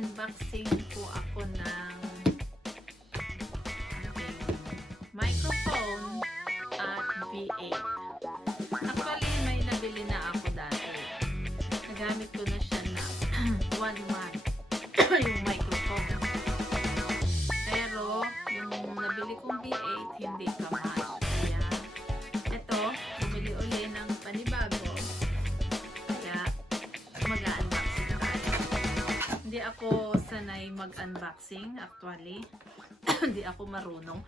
mag-unboxing po ako ng aking microphone at V8. Actually, may nabili na ako dati. Nagamit ko na siya na 1 month yung microphone. Pero, yung nabili kong V8, hindi ka match. Kaya, ito, bumili uli ng panibago. Kaya, mag-unboxing tayo. Hindi ako sanay mag-unboxing, actually. Hindi ako marunong.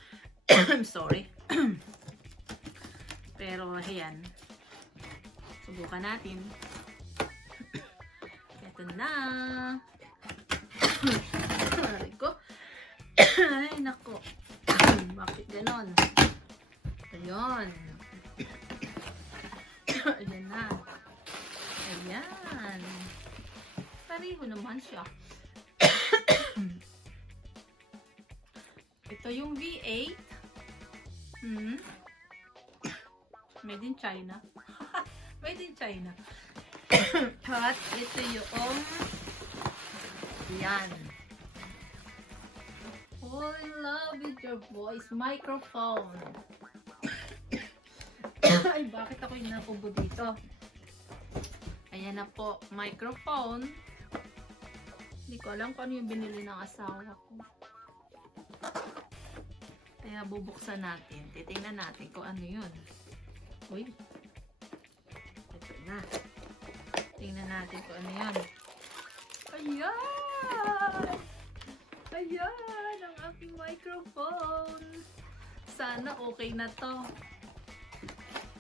I'm sorry. Pero, ayan. Subukan natin. Ito na. Aray ko. Ay, nako. Bakit ganon? Ayun. Ayan na. Ayan. Pareho naman siya. Ito yung V8. Made in China. Made in China. At ito yung yan. Fall in love with your voice microphone. Ay, bakit ako yung nakubo dito? Ayan na po, microphone. Hindi ko alam kung ano yung binili ng asawa ko. Kaya bubuksan natin. Titingnan natin kung ano yun. Uy. Ito na. Tingnan natin kung ano yun. Ayan! Ayan! Ang aking microphone. Sana okay na to.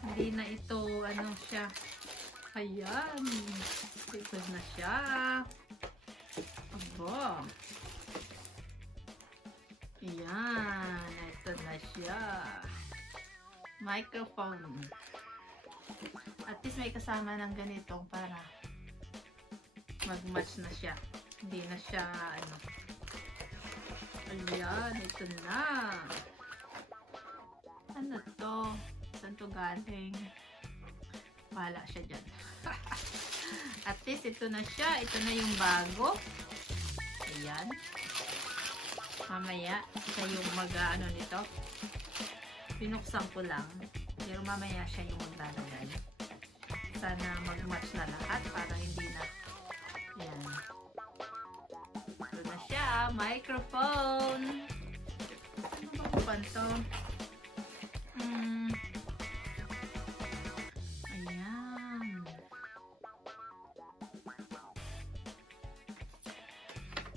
Hindi na ito, ano siya. Ayan. Ito na siya. Aba. Ayan. Ito na siya. Microphone. At least may kasama ng ganito para mag-match na siya. Hindi na siya, ano. Ayan. Ito na. Ano to? Saan to galing? Bahala siya dyan. At least ito na siya. Ito na yung bago. Ayan. Mamaya, siya yung ano nito. Pinuksan ko lang. Pero mamaya siya yung maglalagay. Sana mag-match na lahat para hindi na. Ayan. Ito na siya. Microphone. Ano ba to? Ayan.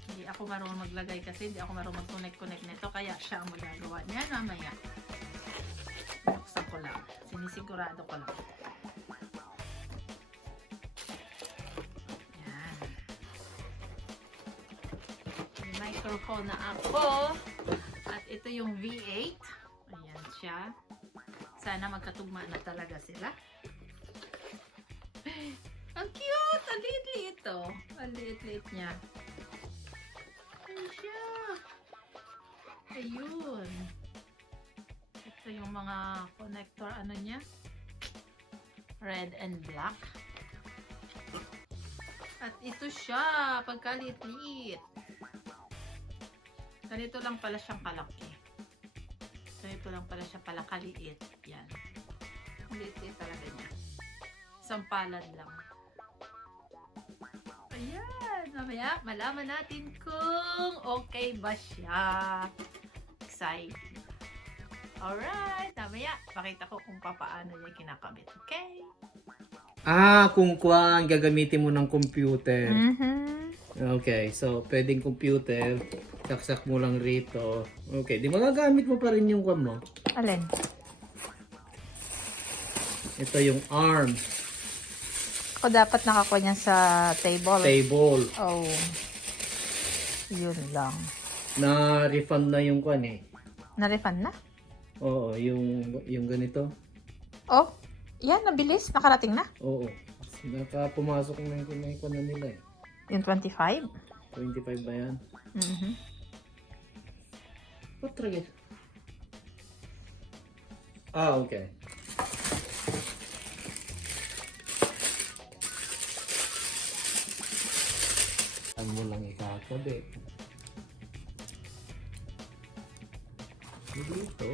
Hindi ako marunong maglagay kasi hindi ako marunong mag-connect nito. Kaya siya ang magagawa niyan mamaya. Buksan ko lang. Sinisigurado ko lang. Yan. May microphone na ako. At ito yung V8. Ayan siya. Sana magkatugma na talaga sila. Ang cute! Ang liit-liit to. Ang liit-liit niya. Ayan siya. Ayun. Ito yung mga connector, ano niya? Red and black. At ito siya, pagkaliit-liit. Ganito lang pala siyang kalaki. Ganito lang pala siya pala kaliit. Yan. Liit-liit talaga niya. Sampalad lang. Ayan. Mamaya, malaman natin kung okay ba siya. Exciting. Alright, mamaya, pakita ko kung paano niya kinakabit. Okay? Kung gagamitin mo ng computer. Okay, so pwedeng computer, saksak mo lang rito. Okay, di magagamit mo pa rin yung kwan mo. Alin? Ito yung arm. Ako dapat nakakuha niya sa table. Table. Oh. Yun lang. Na-refund na yung kwan eh. Na-refund na? Oo, yung ganito. Oh, yan, nabilis. Nakarating na. Oo. Nakapumasok na yung kwan na nila eh. Yung 25? 25 ba yan? Patrage. Okay. Saan mo lang Kabit. Dito.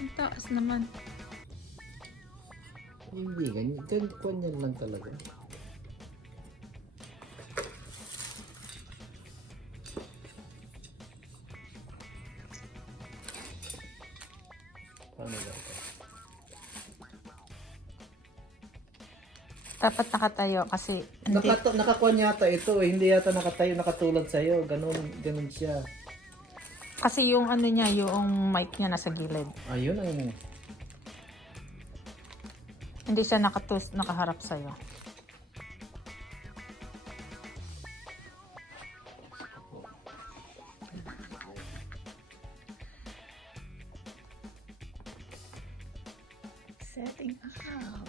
Ang taas naman. Hindi, ganyan lang talaga. Paano ba ito? Dapat nakatayo kasi hindi. Nakakuha yata ito eh. Hindi yata nakatayo, nakatulad sa'yo. Ganun siya. Kasi yung ano niya, yung mic niya nasa gilid. Ayun ang... Hindi siya nakaharap sa'yo. Setting up.